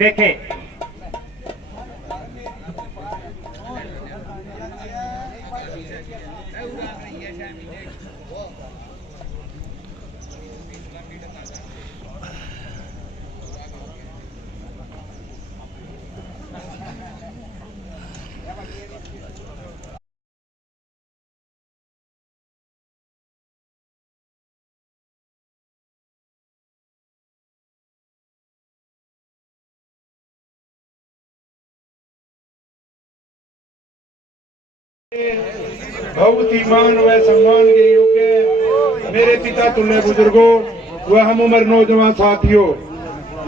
देखे। बहुत ही मान व सम्मान के योग्य मेरे पिता तुल्य बुजुर्गों व हम उम्र नौजवान साथियों,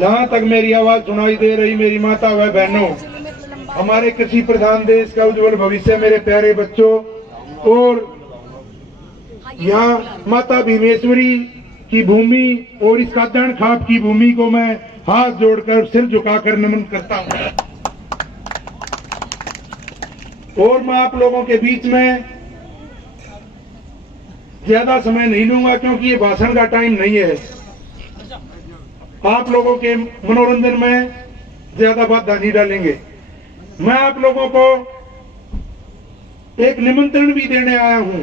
जहाँ तक मेरी आवाज सुनाई दे रही मेरी माता व बहनों, हमारे कृषि प्रधान देश का उज्जवल भविष्य मेरे प्यारे बच्चों, और यहाँ माता भीमेश्वरी की भूमि और इस कादन खाप की भूमि को मैं हाथ जोड़कर सिर झुकाकर नमन करता हूँ। और मैं आप लोगों के बीच में ज्यादा समय नहीं लूंगा क्योंकि ये भाषण का टाइम नहीं है। आप लोगों के मनोरंजन में ज्यादा बाधा नहीं डालेंगे। मैं आप लोगों को एक निमंत्रण भी देने आया हूं।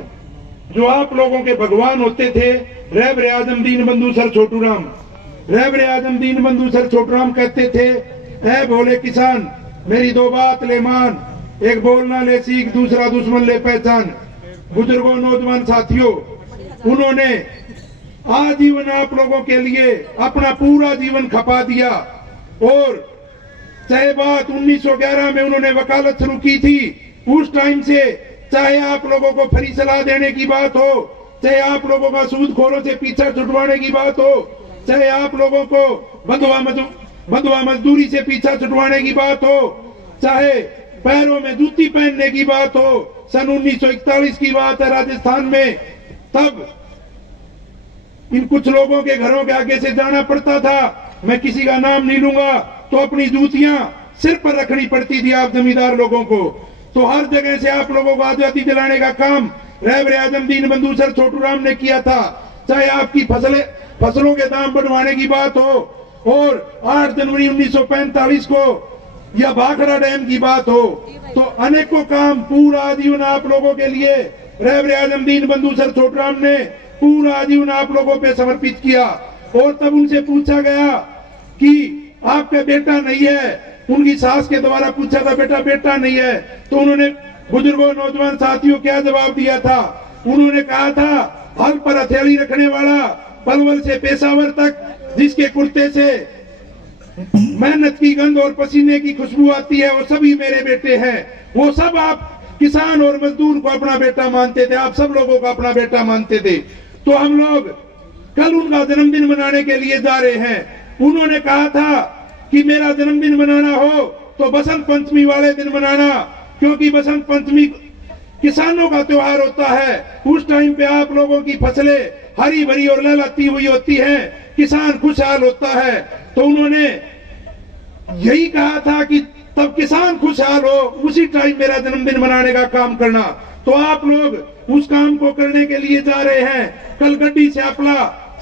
जो आप लोगों के भगवान होते थे, रहबर आजम दीन बंधु सर छोटू राम, रहबर आजम दीन बंधु सर छोटू राम कहते थे, ऐ भोले किसान मेरी दो बात ले मान, एक बोलना ले सीख दूसरा दुश्मन ले पहचान। बुजुर्गों नौजवान साथियों, उन्होंने आजीवन आप लोगों के लिए अपना पूरा जीवन खपा दिया। और चाहे बात 1911 में उन्होंने वकालत शुरू की थी, उस टाइम से चाहे आप लोगों को फ्री सलाह देने की बात हो, चाहे आप लोगों का सूदखोरों से पीछा छुड़वाने की बात हो, चाहे आप लोगों को बंधुआ मजदूरी से पीछा छुड़वाने की बात हो, चाहे पैरों में जूती पहनने की बात हो। सन 1941 की बात है राजस्थान में, तब इन कुछ लोगों के घरों के आगे से जाना पड़ता था, मैं किसी का नाम नहीं लूंगा, तो अपनी जूतियां सिर पर रखनी पड़ती थी आप जमींदार लोगों को। तो हर जगह से आप लोगों को आजादी दिलाने का काम रहबर आजम दीन बंधु सर छोटू राम ने किया था। चाहे आपकी फसलों के दाम बढ़वाने की बात हो, और 8 जनवरी 1945 को या भाखड़ा डैम की बात हो, तो अनेकों काम पूरा आजीवन आप लोगों के लिए रहबर आजम दीन बंधु सर छोटू राम ने पूरा आजीवन आप लोगों पे समर्पित किया। और तब उनसे पूछा गया कि आपका बेटा नहीं है, उनकी सास के द्वारा पूछा था बेटा नहीं है, तो उन्होंने बुजुर्गों नौजवान साथियों क्या जवाब दिया था? उन्होंने कहा था, हल पर हथेली रखने वाला पलवल से पेशावर तक जिसके कुर्ते से मेहनत की गंध और पसीने की खुशबू आती है, वो सभी मेरे बेटे हैं। वो सब आप किसान और मजदूर को अपना बेटा मानते थे, आप सब लोगों को अपना बेटा मानते थे। तो हम लोग कल उनका जन्मदिन मनाने के लिए जा रहे हैं। उन्होंने कहा था कि मेरा जन्मदिन मनाना हो तो बसंत पंचमी वाले दिन मनाना, क्योंकि बसंत पंचमी किसानों का त्योहार होता है। उस टाइम पे आप लोगों की फसलें हरी भरी और लहलहाती हुई होती हैं, किसान खुशहाल होता है। तो उन्होंने यही कहा था कि तब किसान खुशहाल हो, उसी टाइम मेरा जन्मदिन मनाने का काम करना। तो आप लोग उस काम को करने के लिए जा रहे हैं। कल गड्डी से अपला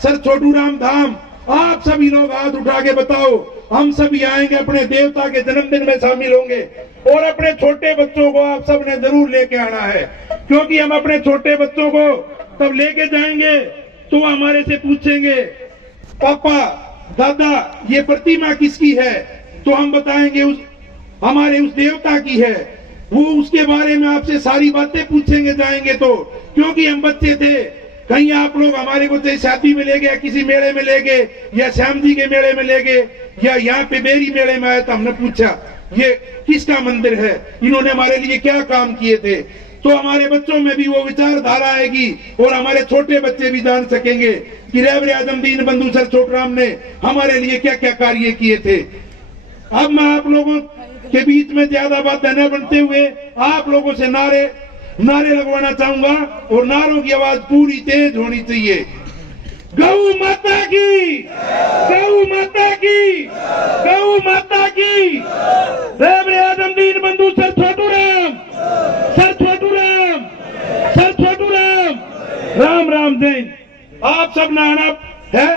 सर छोटू राम धाम, आप सभी लोग हाथ उठा के बताओ, हम सभी आएंगे, अपने देवता के जन्मदिन में शामिल होंगे। और अपने छोटे बच्चों को आप सब ने जरूर लेके आना है, क्योंकि हम अपने छोटे बच्चों को तब लेके जाएंगे तो हमारे से पूछेंगे, पापा दादा ये प्रतिमा किसकी है? तो हम बताएंगे हमारे उस देवता की है। वो उसके बारे में आपसे सारी बातें पूछेंगे जाएंगे तो, क्योंकि हम बच्चे थे। कहीं आप लोग हमारे को चाहे शादी में ले गए, किसी मेले में ले गए, या श्याम जी के मेले में ले गए, या यहाँ पे बेरी मेले में आए तो हमने पूछा ये किसका मंदिर है, इन्होंने हमारे लिए क्या काम किए थे। तो हमारे बच्चों में भी वो विचारधारा आएगी और हमारे छोटे बच्चे भी जान सकेंगे कि रहबर आजम दीन बंधु सर छोटू राम ने हमारे लिए क्या क्या कार्य किए थे। अब मैं आप लोगों के बीच में ज्यादा बात न बनते हुए आप लोगों से नारे लगवाना चाहूंगा, और नारों की आवाज पूरी तेज होनी चाहिए। गौ माता की, गौ माता की, गौ माता की। रहबर आजम दीन बंधु sir Chhotu Ram, sir Chhotu Ram, sir Chhotu Ram, Ram Ram Jain. आप सब नाना है,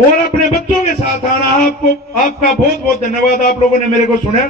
और अपने बच्चों के साथ आना। आपको आपका बहुत बहुत धन्यवाद, आप लोगों ने मेरे को सुना।